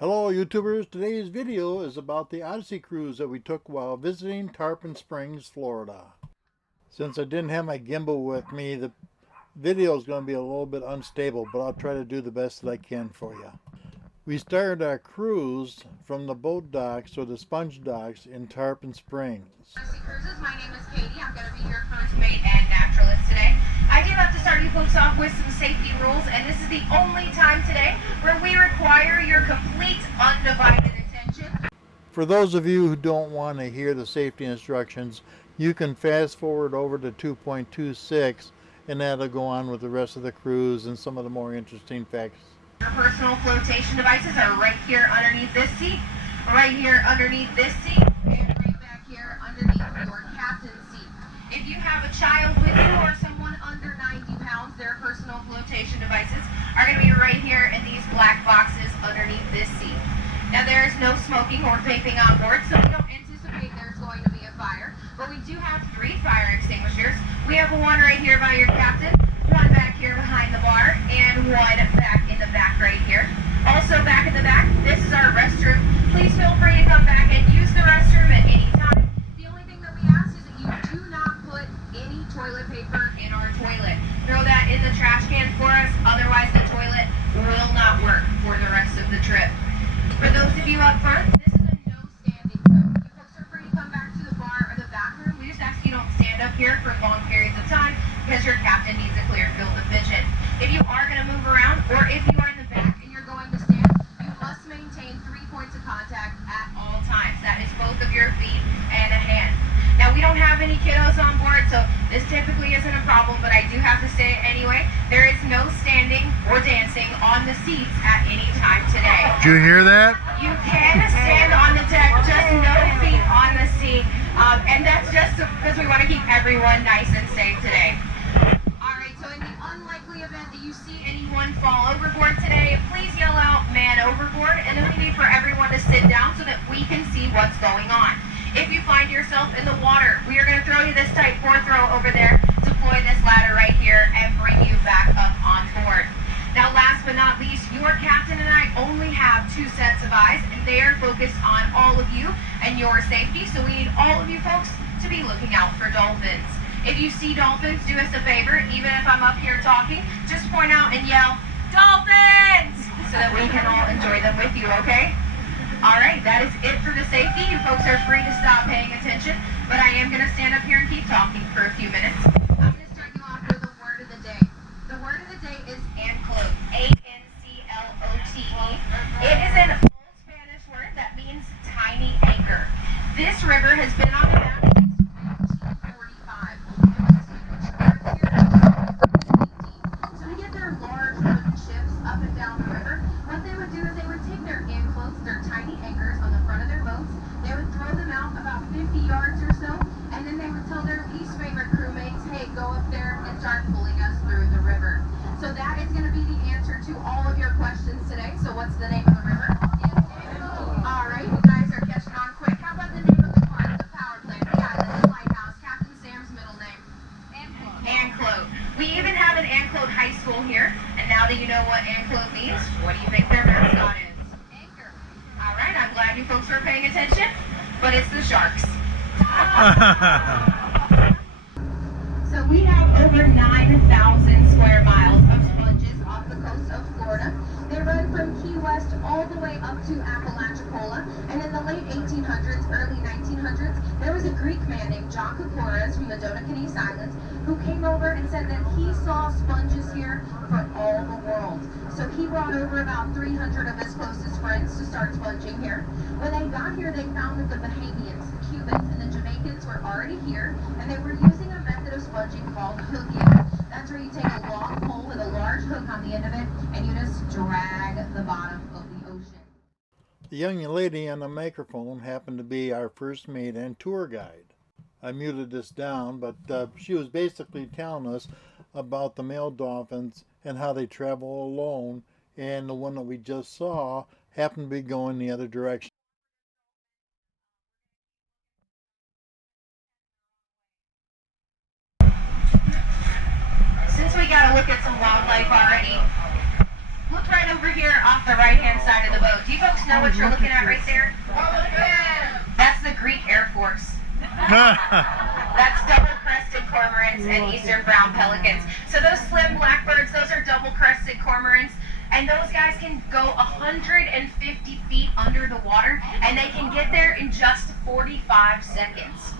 Hello YouTubers, today's video is about the Odyssey cruise that we took while visiting Tarpon Springs, Florida. Since I didn't have my gimbal with me, the video is going to be a little bit unstable, but I'll try to do the best that I can for you. We started our cruise from the boat docks or the sponge docks in Tarpon Springs. Odyssey Cruises, my name is Katie. I'm going to be your first mate and naturalist today. I do have to start you folks off with some safety rules, and this is the only time today where we require your complete undivided attention. For those of you who don't want to hear the safety instructions, you can fast forward over to 2.26 and that'll go on with the rest of the cruise and some of the more interesting facts. Your personal flotation devices are right here underneath this seat, right here underneath this seat, and right back here underneath your captain's seat. If you have a child with you or someone under 90 pounds, their personal flotation devices are going to be right here in these black boxes underneath this seat. Now there is no smoking or vaping on board, so we don't anticipate there's going to be a fire, but we do have 3 fire extinguishers. We have one right here by your captain, one back here behind the bar, and one back in the back right here. Also back in the back, this is our restroom. Please feel free to come back and use the restroom at any time. The only thing that we ask is that you do not put any toilet paper in our toilet. Throw that in the trash can for us, otherwise the toilet will not work for the rest of the trip. For those of you up front, this is a no standing zone. You folks are free to come back to the bar or the bathroom. We just ask you don't stand up here for long periods of time because your captain needs a clear field of vision. If you are going to move around, or if you are in the back and you're going to stand, you must maintain 3 points of contact at all times. That is both of your feet and a hand. Now, we don't have any kiddos on board, so this typically isn't a problem, but I do have to say it anyway. There is no standing or dancing on the seats at any time today. Did you hear that? You can stand on the deck, just no feet on the seat. And that's just because we want to keep everyone nice and safe today. Alright, so in the unlikely event that you see anyone fall overboard today, please yell out, "Man overboard," and then we need for everyone to sit down so that we can see what's going on. If you find yourself in the water, we are going to throw you this type 4 throw over there, deploy this ladder right here, and bring you back up on board. Now, last but not least, your captain and I only have 2 sets of eyes, and they are focused on all of you and your safety, so we need all of you folks to be looking out for dolphins. If you see dolphins, do us a favor, even if I'm up here talking, just point out and yell, "Dolphins!" so that we can all enjoy them with you, okay? Alright, that is it for the safety. You folks are free to stop paying attention, but I am going to stand up here and keep talking for a few minutes. I'm going to start you off with the word of the day. The word of the day is Anclote, A-N-C-L-O-T-E. It is an old Spanish word that means tiny anchor. This river has been on the map since 1945. It was established here in 1818. So to get their large wooden ships up and down the river, what they would do is they would take their anclotes, their tiny anchors on the front of their boats, they would throw them out about 50 yards or so, and then they would tell their least favorite crewmates, "Hey, go up there and start pulling us through the river." So that is going to be the answer to all of your questions today. So what's the name of the river? Alright, you guys are catching on quick. How about the name of the park, the power plant, the island, the lighthouse, Captain Sam's middle name? Anclote. We even have an Anclote High School here, and now that you know what Anclote means, what do you think their mascot is? Anchor. Alright, I'm glad you folks were paying attention, but it's the Sharks. So we have over 9,000 square miles of sponges off the coast of Florida. They run from Key West all the way up to Apalachicola, and in the late 1800s, early 1900s, there was a Greek man named John Koukouras from the Dodecanese Islands who came over and said that he saw sponges here for all the world. So he brought over about 300 of his closest friends to start sponging here. When they got here, they found that the Bahamians, the Cubans, and the Jamaicans were already here, and they were using a method of sponging called hooking. That's where you take a long pole with a large hook on the end of it, and you just drag the bottom of the ocean. The young lady on the microphone happened to be our first mate and tour guide. I muted this down, but she was basically telling us about the male dolphins and how they travel alone, and the one that we just saw happened to be going the other direction. Since we got to look at some wildlife already, Look right over here off the right-hand side of the boat. Do you folks know what you're looking at right there? That's the Greek Air Force. That's double-crested cormorants and eastern brown pelicans. So those slim blackbirds, those are double-crested cormorants. And those guys can go 150 feet under the water, and they can get there in just 45 seconds.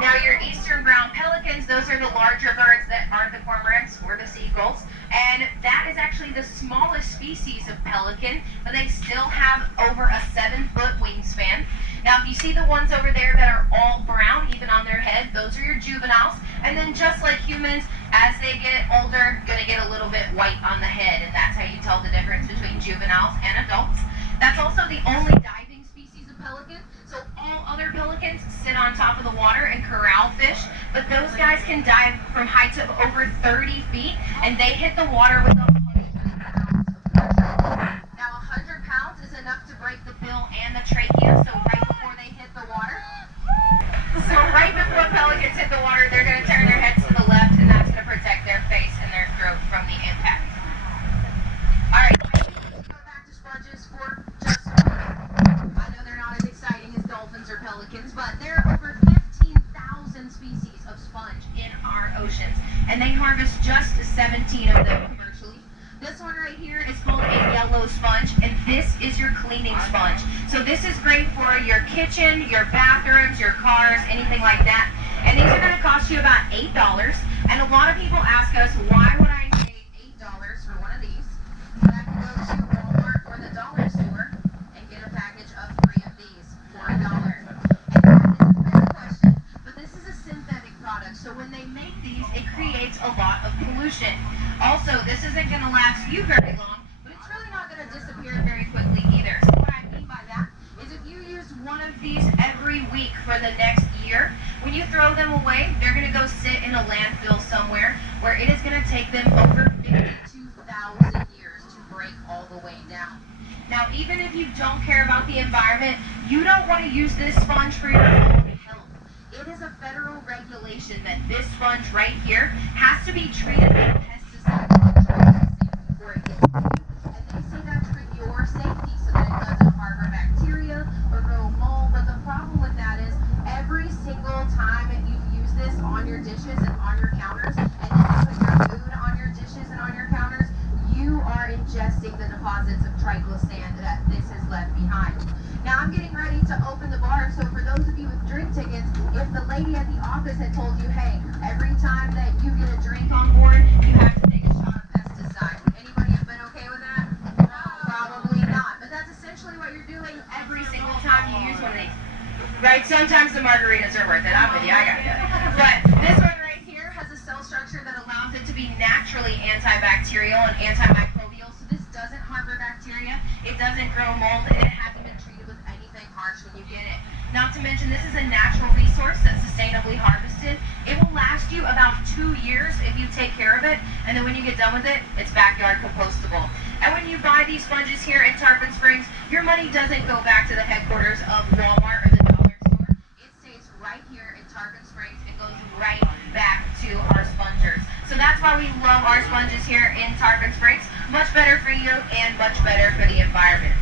Now your eastern brown pelicans, those are the larger birds that aren't the cormorants or the seagulls. And that is actually the smallest species of pelican, but they still have over a 7-foot wingspan. Now if you see the ones over there that are all brown, even on their head, those are your juveniles. And then just like humans, as they get older, gonna get a little bit white on the head, and that's how you tell the difference between juveniles and adults. That's also the only diving species of pelican. So all other pelicans sit on top of the water and corral fish, but those guys can dive from heights of over 30 feet, and they hit the water with 100 pounds of pressure. Now 100 pounds is enough to break the bill and the trachea, so right before they hit the water. So right before pelicans hit the water, they're going to turn their heads to the left, and that's going to protect their face and their throat from the impact. All right, let's go back to sponges for just a moment. I know they're not as exciting as dolphins or pelicans, but there are over 15,000 species of sponge in our oceans, and they harvest just 17 of them commercially. This one right here is called a yellow sponge, and this is your cleaning sponge. So this is great for your kitchen, your bathrooms, your cars, anything like that. And these are going to cost you about $8. And a lot of people ask us, why would I pay $8 for one of these when I can go to Walmart or the dollar store and get a package of 3 of these for $1? And that is a fair question, but this is a synthetic product. So when they make these, it creates a lot of pollution. Also, this isn't going to last you very long, but it's really not going to disappear very quickly either. So what I mean by that is if you use one of these every week for the next year, when you throw them away, they're going to go sit in a landfill somewhere where it is going to take them over 52,000 years to break all the way down. Now, even if you don't care about the environment, you don't want to use this sponge for your own health. It is a federal regulation that this sponge right here has to be treated with pesticides before it gets to you. And they say that's for your safety so that it doesn't harbor bacteria or grow mold. But the problem with that is every single time that you use this on your dishes and on your counters, and then you put your food on your dishes and on your counters, you are ingesting the deposits of triclosan that this has left behind. Now I'm getting ready to open the bar, so for those of you with drink tickets, if the lady at the office had told you, hey, every time that you get a drink on board, you have to take a shot of pesticide, would anybody have been okay with that? No. Probably not, but that's essentially what you're doing every single time you use one of these. Right, sometimes the margaritas are worth it, I'm with you, I got you. But this one right here has a cell structure that allows it to be naturally antibacterial and antimicrobial, so this doesn't harbor bacteria, it doesn't grow mold, and it hasn't been treated with anything harsh when you get it. Not to mention, this is a natural resource that's sustainably harvested. It will last you about 2 years if you take care of it, and then when you get done with it, it's backyard compostable. And when you buy these sponges here in Tarpon Springs, your money doesn't go back to the headquarters of Walmart or the dollar store. It stays right here in Tarpon Springs and goes right back to our spongers. So that's why we love our sponges here in Tarpon Springs. Much better for you and much better for the environment.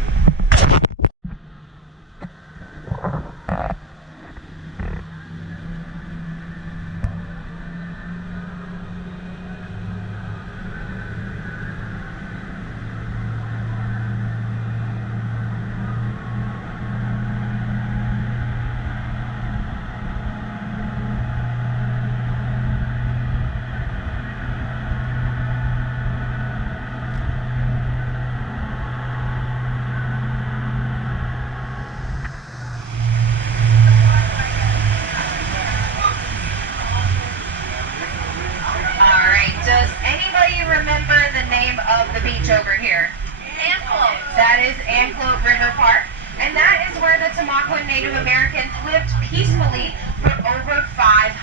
Does anybody remember the name of the beach over here? Anclote. That is Anclote River Park. And that is where the Tamaqua Native Americans lived peacefully for over 500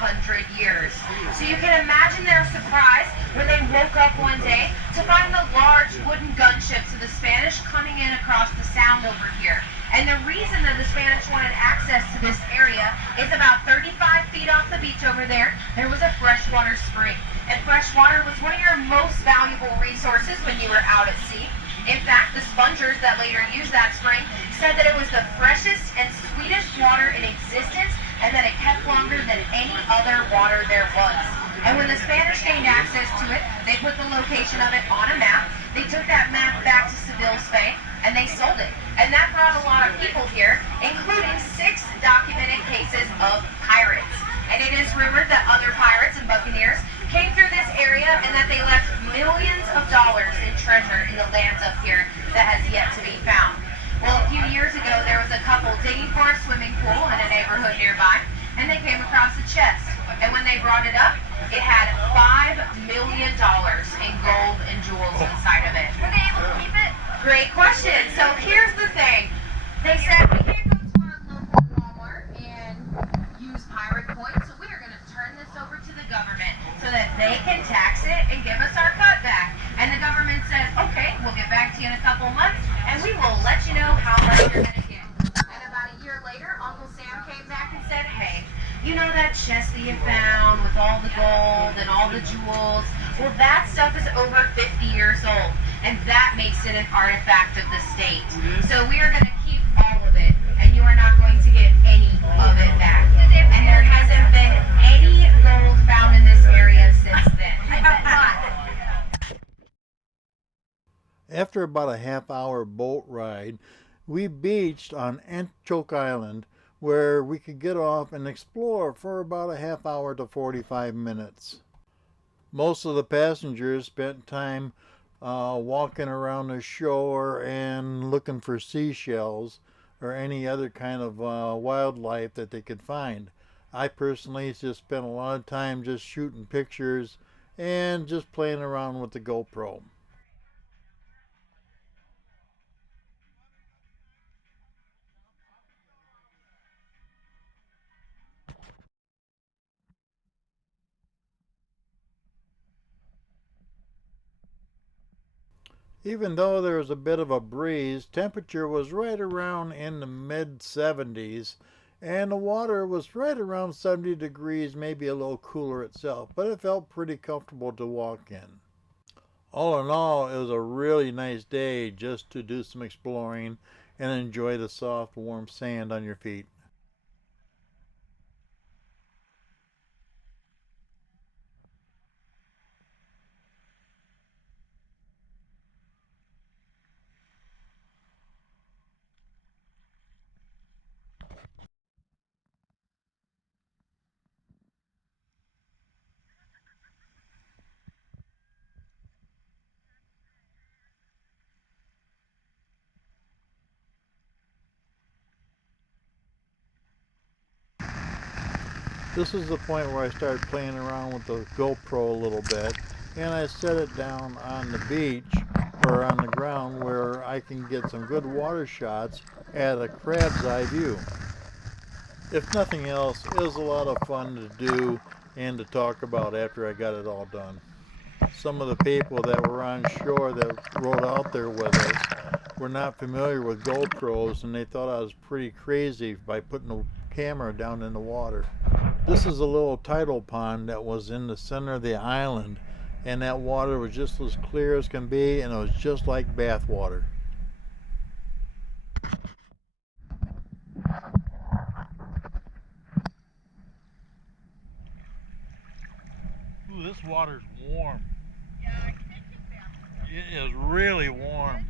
years. So you can imagine their surprise when they woke up one day to find the large wooden gunships of the Spanish coming in across the sound over here. And the reason that the Spanish wanted access to this area is about 35 feet off the beach over there, there was a freshwater spring. and fresh water was one of your most valuable resources when you were out at sea. In fact, the spongers that later used that spring said that it was the freshest and sweetest water in existence and that it kept longer than any other water there was. And when the Spanish gained access to it, they put the location of it on a map. They took that map back to Seville, Spain, and they sold it. And that brought a lot of people here, including 6 documented cases of pirates. And it is rumored that other pirates and buccaneers came through this area and that they left millions of dollars in treasure in the lands up here that has yet to be found. Well, a few years ago, there was a couple digging for a swimming pool in a neighborhood nearby, and they came across a chest. And when they brought it up, it had $5 million in gold and jewels inside of it. Were they able to keep it? Great question. So here's the thing. They said we can't go to our local Walmart and use pirate coins, so we are going to turn this over to the government so that they can tax it and give us our cut back. And the government says, okay, we'll get back to you in a couple months, and we will let you know how much you're going to get. And about a year later, Uncle Sam came back and said, hey, you know that chest that you found with all the gold and all the jewels? Well, that stuff is over 50 years old, and that makes it an artifact of the state. So we are going to keep all of it, and you are not going to get any of it back. And there hasn't been any gold found in this area since then. After about a half-hour boat ride, we beached on Anclote Island, where we could get off and explore for about a half hour to 45 minutes. Most of the passengers spent time walking around the shore and looking for seashells or any other kind of wildlife that they could find. I personally just spent a lot of time just shooting pictures and just playing around with the GoPro. Even though there was a bit of a breeze, temperature was right around in the mid 70s, and the water was right around 70 degrees, maybe a little cooler itself, but it felt pretty comfortable to walk in. All in all, it was a really nice day just to do some exploring and enjoy the soft, warm sand on your feet. This is the point where I started playing around with the GoPro a little bit, and I set it down on the beach or on the ground where I can get some good water shots at a crab's eye view. If nothing else, it was a lot of fun to do and to talk about after I got it all done. Some of the people that were on shore that rode out there with us were not familiar with GoPros, and they thought I was pretty crazy by putting the camera down in the water. This is a little tidal pond that was in the center of the island, and that water was just as clear as can be, and it was just like bath water. Ooh, this water's warm. Yeah, I think it's It is really warm.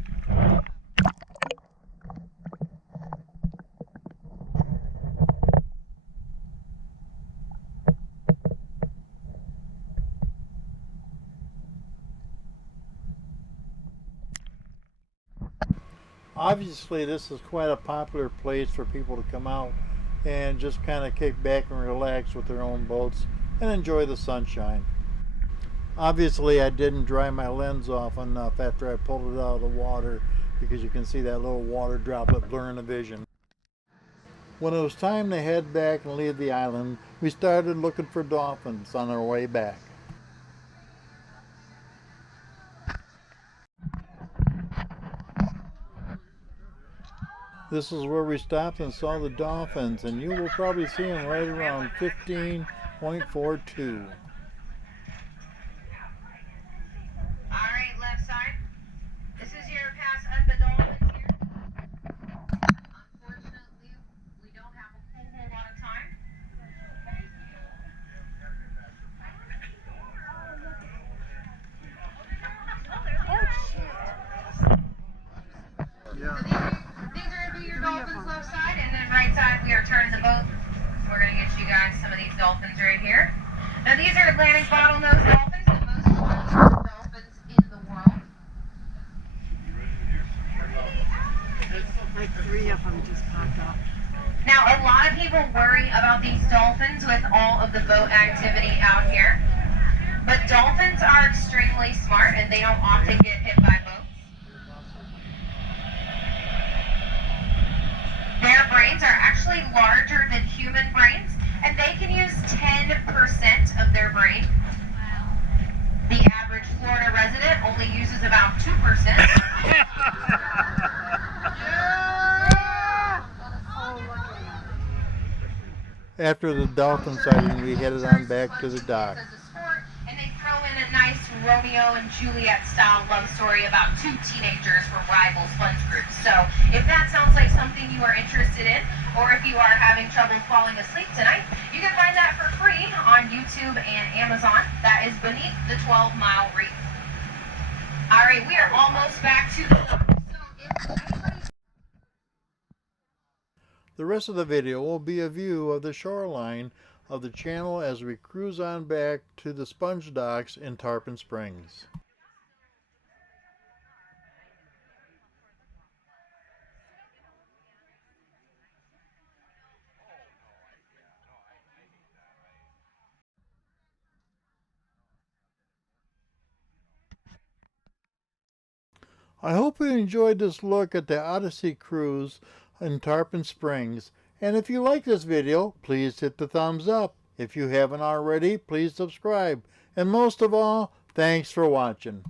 Obviously, this is quite a popular place for people to come out and just kind of kick back and relax with their own boats and enjoy the sunshine. Obviously, I didn't dry my lens off enough after I pulled it out of the water, because you can see that little water droplet blurring the vision. When it was time to head back and leave the island, we started looking for dolphins on our way back. This is where we stopped and saw the dolphins, and you will probably see them right around 15.42. dolphins left side, and then right side we are turning the boat. We're going to get you guys some of these dolphins right here. Now these are Atlantic bottlenose dolphins, the most collected dolphins in the world. Like 3 of them just popped up. Now a lot of people worry about these dolphins with all of the boat activity out here. But dolphins are extremely smart and they don't often get hit by boats. Their brains are actually larger than human brains, and they can use 10% of their brain. The average Florida resident only uses about 2%. After the dolphin sighting, we headed on back to the dock. And they throw in a nice Romeo and Juliet style love story about 2 teenagers from rival sponge groups. So if that sounds like something you are interested in, or if you are having trouble falling asleep tonight, you can find that for free on YouTube and Amazon. That is Beneath the 12-Mile Reef. All right, we are almost back to the dock. So if anybody's The rest of the video will be a view of the shoreline of the channel as we cruise on back to the sponge docks in Tarpon Springs. I hope you enjoyed this look at the Odyssey cruise in Tarpon Springs. And if you like this video, please hit the thumbs up. If you haven't already, please subscribe. And most of all, thanks for watching.